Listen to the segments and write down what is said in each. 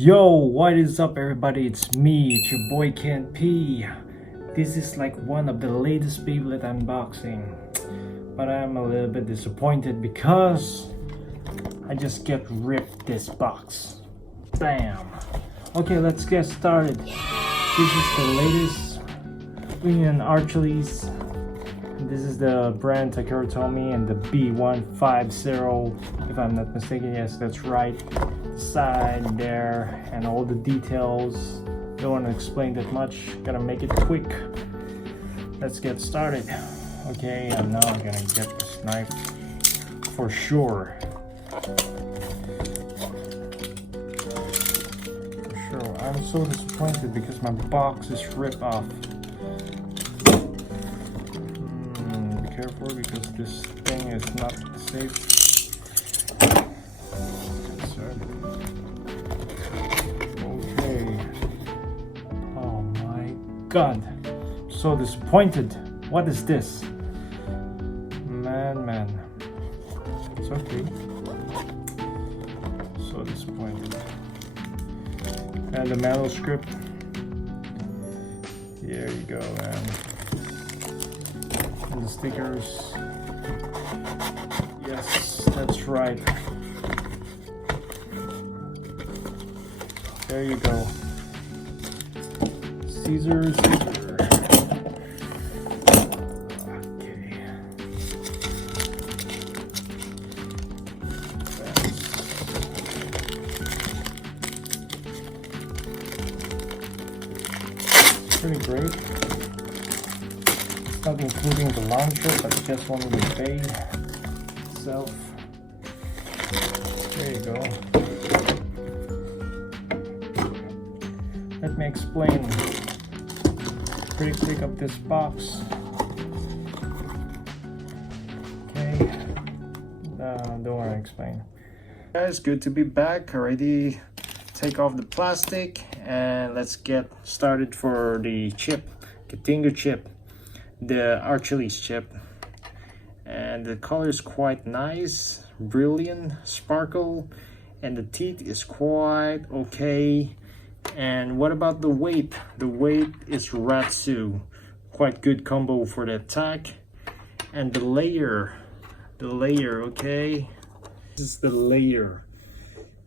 Yo, what is up everybody? It's me, it's your boy Kenth Peace. This is like one of the latest Beyblade unboxing. But I'm a little bit disappointed because I just get ripped this box. Bam! Okay, let's get started. This is the latest Union Achilles. This is the brand Takara told me, and the B150, if I'm not mistaken. Yes, that's right. Side there and all the details. Don't want to explain that much, gotta make it quick. Let's get started. Okay, I'm now gonna get this knife for sure. I'm so disappointed because my box is ripped off. Be careful because this thing is not safe. God, so disappointed. What is this? Man. It's okay. So disappointed. And the manuscript. There you go, man. And the stickers. Yes, that's right. There you go. Scissors. Okay. Pretty great. It's not including the launcher, but just only the bay itself. There you go. Let me explain pretty quick of this box. Okay, don't want to explain. Guys, good to be back. Already take off the plastic and let's get started for the chip, the Tunggu chip, the Achilles chip. And the color is quite nice, brilliant, sparkle, and the teeth is quite okay. And what about the weight? The weight is Ratsu, quite good combo for the attack. And the layer, okay, this is the layer.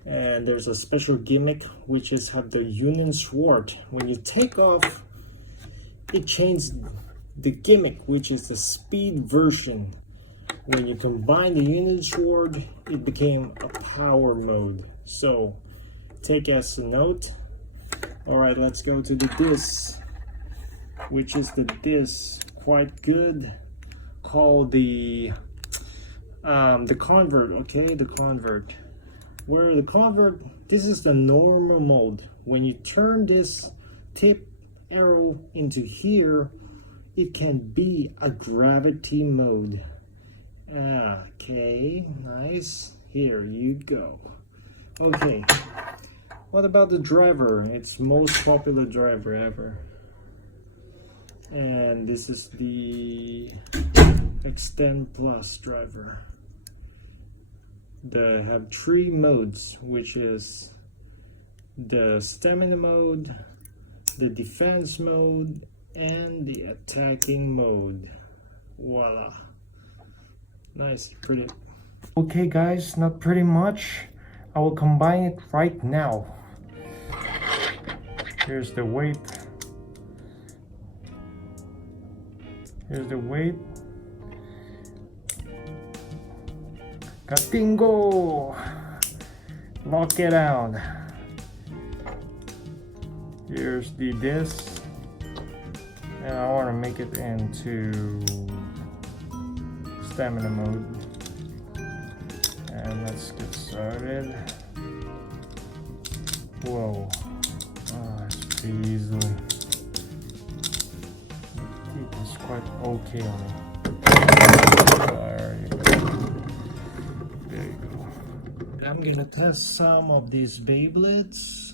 And there's a special gimmick which is have the Union sword. When you take off, it changed the gimmick, which is the speed version. When you combine the Union sword, it became a power mode. So take as a note. Alright, let's go to the disc, which is the disc, quite good, called the convert, okay, the convert. Where the convert, this is the normal mode. When you turn this tip arrow into here, it can be a gravity mode. Okay, nice, here you go. Okay. What about the driver? It's most popular driver ever. And this is the Extend Plus driver. They have 3 modes, which is the stamina mode, the defense mode, and the attacking mode. Voila. Nice, pretty. Okay guys, not pretty much. I will combine it right now. Here's the weight. Here's the weight. Katingo! Lock it out. Here's the disc. And I want to make it into stamina mode. And let's get started. Whoa. That's pretty easily. It is quite okay on it. There you go. There you go. I'm gonna test some of these Beyblades.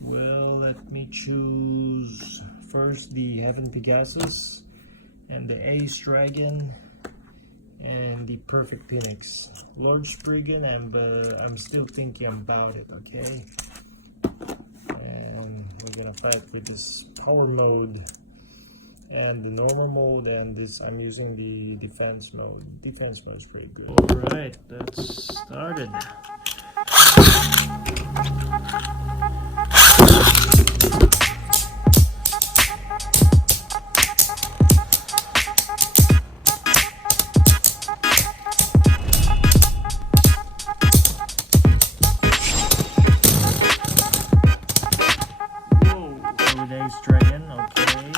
Well, let me choose first the Heaven Pegasus and the Ace Dragon and the Perfect Phoenix. Lord Spriggan, and I'm still thinking about it, okay? gonna fight with this power mode and the normal mode, and this I'm using the defense mode. Defense mode is pretty good. Alright, let's start it. Dragon, okay.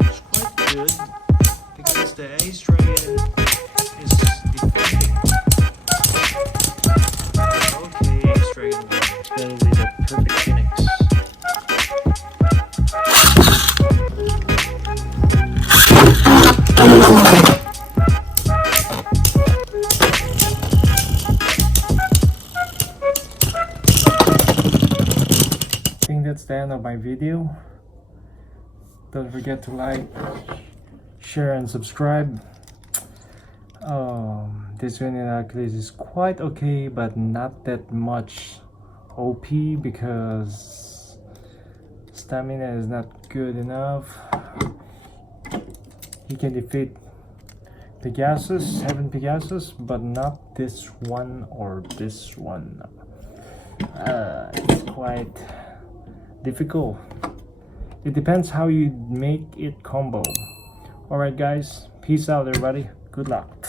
It's quite good because the Ace Dragon is defending. Okay, Ace Dragon better with the perfect Phoenix. I think that's the end of my video. Don't forget to like, share and subscribe. This Union Achilles is quite okay, but not that much OP because stamina is not good enough. He can defeat Pegasus, 7 Pegasus, but not this one or this one. It's quite difficult. It depends how you make it combo. Alright guys, peace out everybody. Good luck.